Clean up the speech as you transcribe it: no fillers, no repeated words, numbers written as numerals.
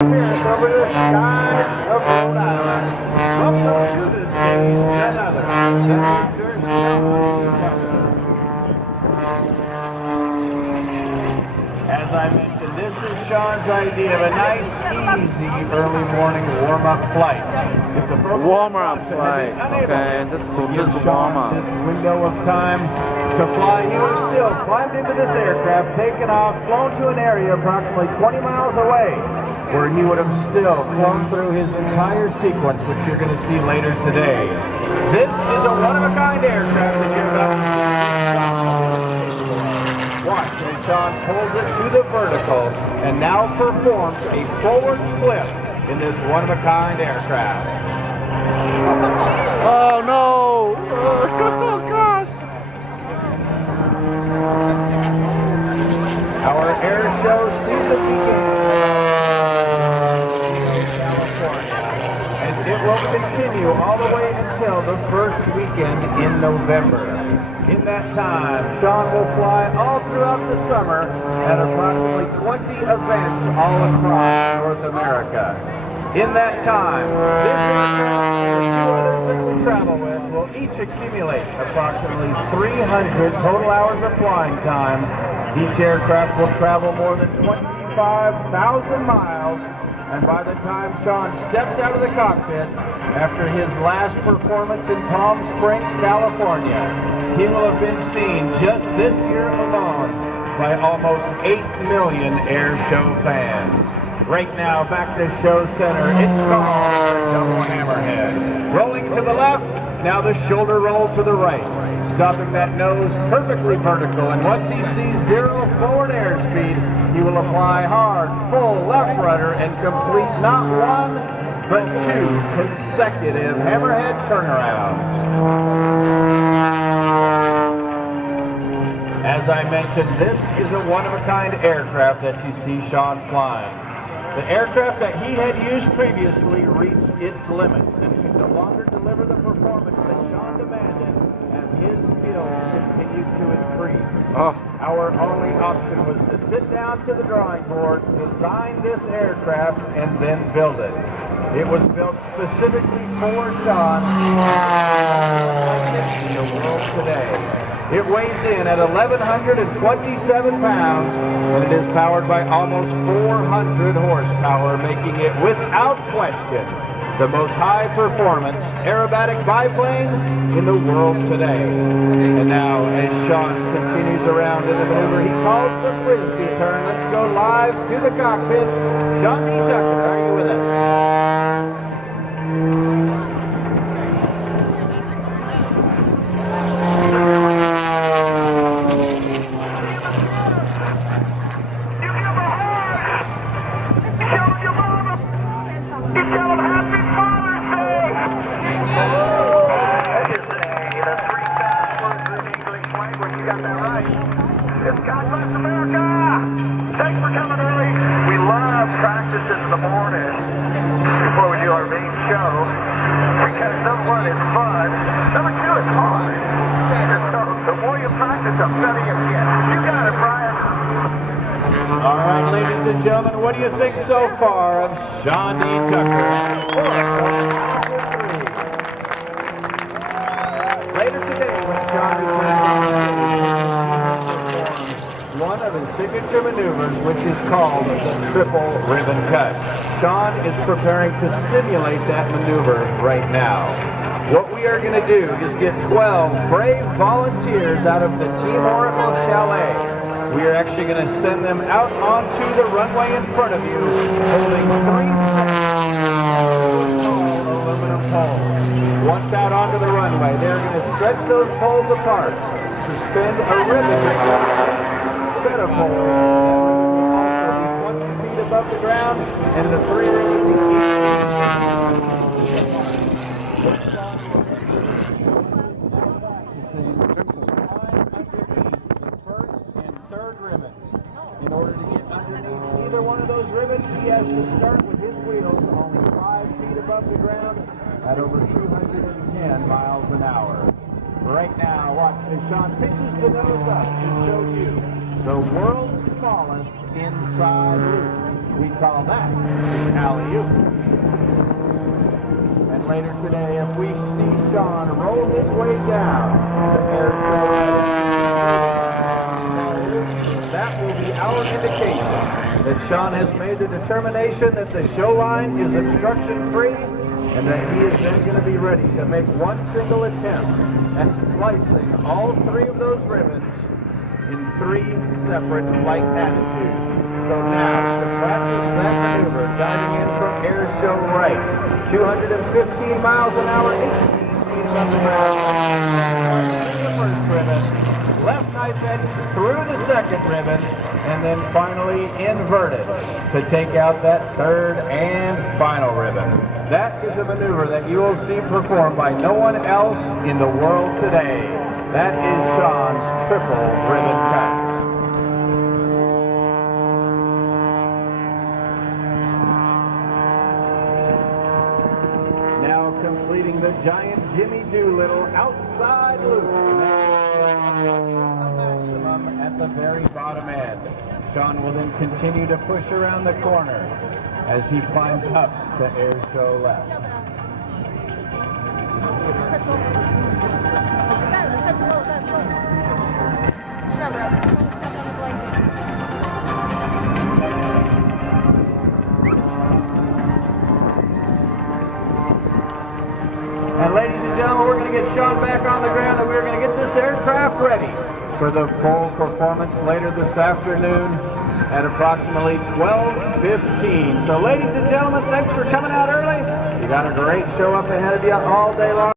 Appearance over the skies of Rhode Island. Welcome to the stage, none other than Mr. Sean Tucker. As I mentioned, this is Sean's idea of a nice, easy early morning warm-up flight. If the folks Warm-up flight. Okay, this will just warm up. This window of time to fly, he would have still climbed into this aircraft, taken off, flown to an area approximately 20 miles away, where he would have still flown through his entire sequence, which you're going to see later today. This is a one-of-a-kind aircraft that you're about to see. Watch as Sean pulls it to the vertical and now performs a forward flip in this one-of-a-kind aircraft. Oh no! Oh gosh! Our air show season began. And it will continue all the way until the first weekend in November. In that time, Sean will fly all throughout the summer at approximately 20 events all across North America. In that time, this aircraft and the two others that we travel with will each accumulate approximately 300 total hours of flying time. Each aircraft will travel more than 25,000 miles. And by the time Sean steps out of the cockpit after his last performance in Palm Springs, California, he will have been seen just this year alone by almost 8 million air show fans. Right now, back to show center, it's called the double hammerhead. Rolling to the left, now the shoulder roll to the right. Stopping that nose perfectly vertical, and once he sees zero forward airspeed, he will apply hard, full left rudder and complete not one, but two consecutive hammerhead turnarounds. As I mentioned, this is a one-of-a-kind aircraft that you see Sean flying. The aircraft that he had used previously reached its limits and can no longer deliver the performance that Sean demanded as his skills continued to increase. Our only option was to sit down to the drawing board, design this aircraft, and then build it. It was built specifically for Sean in the world today. It weighs in at 1,127 pounds, and it is powered by almost 400 horsepower, making it, without question, the most high-performance aerobatic biplane in the world today. And now, as Sean continues around in the maneuver, he calls the frisbee turn. Let's go live to the cockpit. Sean D. Tucker, are you with us? Gentlemen, what do you think so far of Sean D. Tucker? Later today, when Sean returns on stage, he performs one of his signature maneuvers, which is called the triple ribbon cut. Sean is preparing to simulate that maneuver right now. What we are going to do is get 12 brave volunteers out of the Team Oracle Chalet. We are actually going to send them out onto the runway in front of you, holding 3 aluminum poles. Once out onto the runway, they're going to stretch those poles apart, suspend a ribbon between each set of poles. That ribbon will also be 20 feet above the ground, and the 3 ribbons will In order to get underneath either one of those ribbons, he has to start with his wheels only 5 feet above the ground at over 210 miles an hour. Right now, watch as Sean pitches the nose up to show you the world's smallest inside loop. We call that the alley-oop. And later today, if we see Sean roll his way down to air show that will be our indication that Sean has made the determination that the show line is obstruction-free and that he is then going to be ready to make one single attempt at slicing all 3 of those ribbons in 3 separate flight attitudes. So now, to practice that maneuver, diving in from air show right, 215 miles an hour, 18 meters up the the first ribbon, left knife edge through the second ribbon, and then finally inverted to take out that third and final ribbon. That is a maneuver that you will see performed by no one else in the world today. That is Sean's triple ribbon cut. Now completing the giant Jimmy Doolittle outside loop. A maximum at the very bottom end. Sean will then continue to push around the corner as he climbs up to air show left. And ladies and gentlemen, we're going to get Sean back on the ground and we're going to get this aircraft ready for the full performance later this afternoon at approximately 12:15. So ladies and gentlemen, thanks for coming out early. You got a great show up ahead of you all day long.